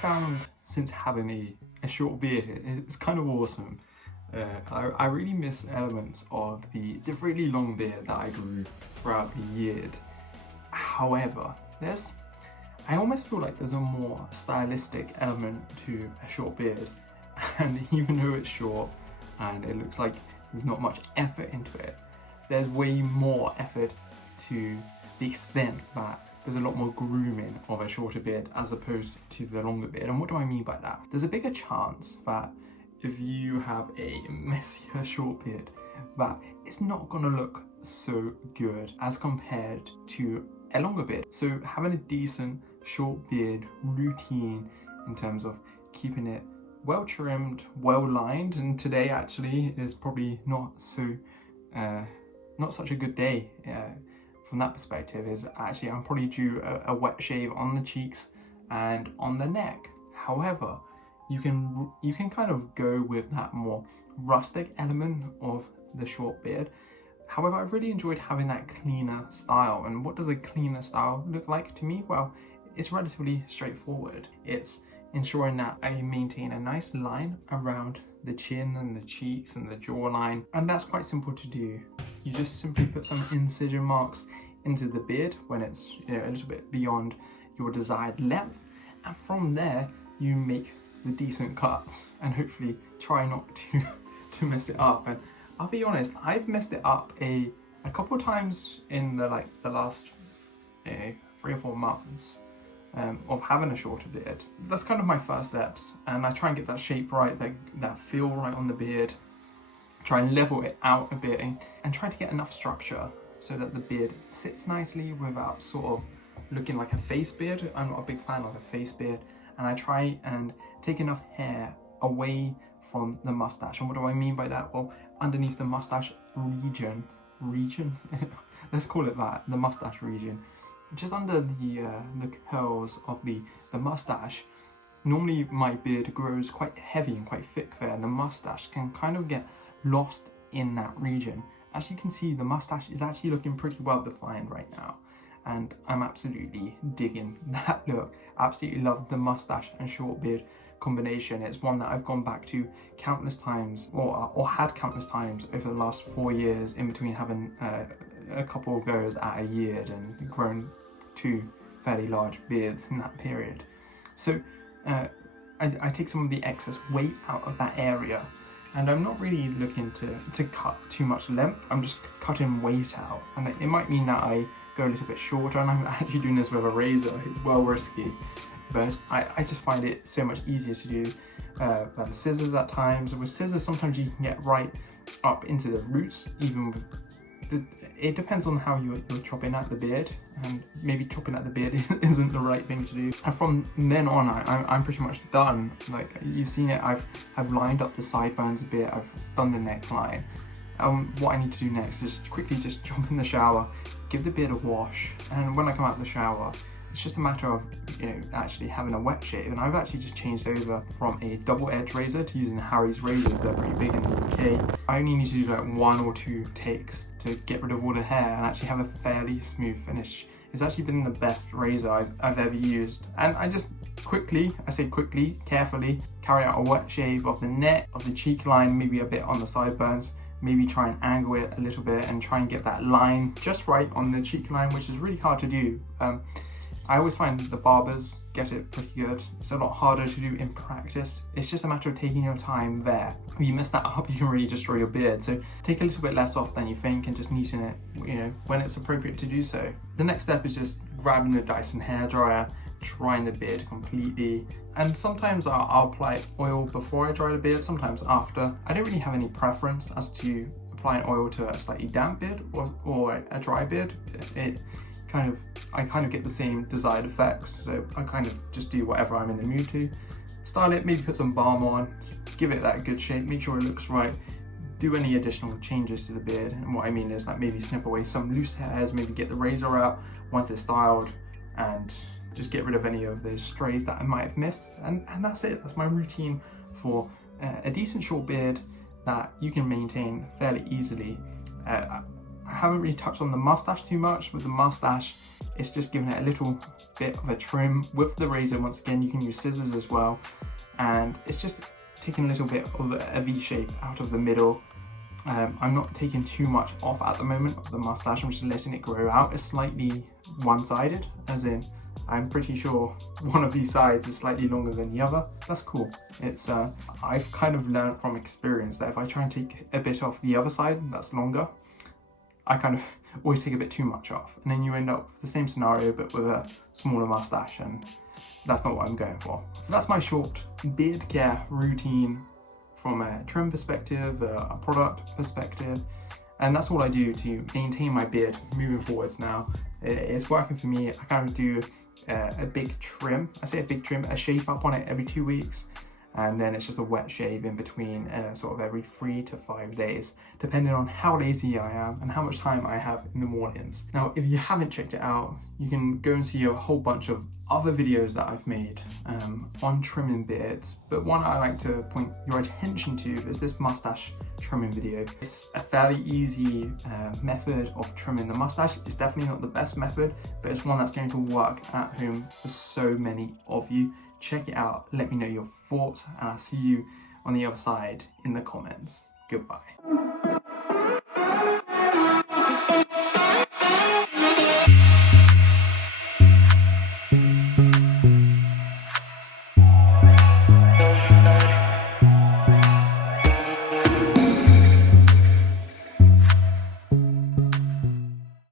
found since having a short beard, it's kind of awesome. I really miss elements of the really long beard that I grew throughout the year. However, I almost feel like there's a more stylistic element to a short beard, and even though it's short and it looks like there's not much effort into it, there's way more effort to the extent that there's a lot more grooming of a shorter beard as opposed to the longer beard. And what do I mean by that? There's a bigger chance that if you have a messier short beard, that it's not gonna look so good as compared to a longer beard. So having a decent short beard routine in terms of keeping it well trimmed, well lined, and today actually is probably not such a good day from that perspective. Is actually I'm probably due a wet shave on the cheeks and on the neck. However, you can kind of go with that more rustic element of the short beard. However, I've really enjoyed having that cleaner style. And what does a cleaner style look like to me? Well, it's relatively straightforward. It's ensuring that I maintain a nice line around the chin and the cheeks and the jawline, and that's quite simple to do. You just simply put some incision marks into the beard when it's a little bit beyond your desired length, and from there you make the decent cuts and hopefully try not to mess it up. And I'll be honest, I've messed it up a couple of times in the last 3 or 4 months of having a shorter beard. That's kind of my first steps, and I try and get that shape right, that feel right on the beard, try and level it out a bit and try to get enough structure so that the beard sits nicely without sort of looking like a face beard. I'm not a big fan of a face beard, and I try and take enough hair away from the mustache. And what do I mean by that? Well, underneath the mustache region, let's call it that, the mustache region, just under the curls of the mustache. Normally my beard grows quite heavy and quite thick there, and the mustache can kind of get lost in that region. As you can see, the mustache is actually looking pretty well defined right now, and I'm absolutely digging that look. Absolutely love the mustache and short beard combination. It's one that I've gone back to countless times, or had countless times over the last 4 years, in between having a couple of goes at a year and grown 2 fairly large beards in that period. So I take some of the excess weight out of that area, and I'm not really looking to cut too much length. I'm just cutting weight out, and it might mean that I go a little bit shorter, and I'm actually doing this with a razor. It's well risky, but I just find it so much easier to do than scissors at times. With scissors, sometimes you can get right up into the roots, even with it depends on how you're chopping at the beard, and maybe chopping at the beard isn't the right thing to do. And from then on, I'm pretty much done. Like you've seen it, I've lined up the sideburns a bit, I've done the neckline. What I need to do next is quickly just jump in the shower, give the beard a wash, and when I come out of the shower, it's just a matter of actually having a wet shave. And I've actually just changed over from a double edge razor to using Harry's razors. They're pretty big in the UK. I only need to do like 1 or 2 takes to get rid of all the hair and actually have a fairly smooth finish. It's actually been the best razor I've ever used. And I just quickly, carefully carry out a wet shave of the neck, of the cheek line, maybe a bit on the sideburns, maybe try and angle it a little bit and try and get that line just right on the cheek line, which is really hard to do. I always find the barbers get it pretty good. It's a lot harder to do in practice. It's just a matter of taking your time there. If you mess that up, you can really destroy your beard. So take a little bit less off than you think and just neaten it, when it's appropriate to do so. The next step is just grabbing the Dyson hairdryer, drying the beard completely. And sometimes I'll apply oil before I dry the beard, sometimes after. I don't really have any preference as to applying oil to a slightly damp beard or a dry beard. I kind of get the same desired effects, so I kind of just do whatever I'm in the mood to. Style it, maybe put some balm on, give it that good shape, make sure it looks right, do any additional changes to the beard. And what I mean is like maybe snip away some loose hairs, maybe get the razor out once it's styled, and just get rid of any of those strays that I might have missed. And that's it. That's my routine for a decent short beard that you can maintain fairly easily. haven't really touched on the mustache too much. With the mustache, it's just giving it a little bit of a trim with the razor. Once again, you can use scissors as well, and it's just taking a little bit of a V shape out of the middle. I'm not taking too much off at the moment of the mustache. I'm just letting it grow out. It's slightly one-sided, as in I'm pretty sure one of these sides is slightly longer than the other. That's cool. It's I've kind of learned from experience that if I try and take a bit off the other side that's longer, I kind of always take a bit too much off, and then you end up with the same scenario but with a smaller mustache, and that's not what I'm going for. So that's my short beard care routine from a trim perspective, a product perspective, and that's all I do to maintain my beard moving forwards now. It's working for me. I kind of do a big trim. I say a big trim, a shape up on it every 2 weeks, and then it's just a wet shave in between, sort of every 3 to 5 days, depending on how lazy I am and how much time I have in the mornings. Now, if you haven't checked it out, you can go and see a whole bunch of other videos that I've made on trimming beards, but one I like to point your attention to is this mustache trimming video. It's a fairly easy method of trimming the mustache. It's definitely not the best method, but it's one that's going to work at home for so many of you. Check it out, let me know your thoughts, and I'll see you on the other side in the comments. Goodbye.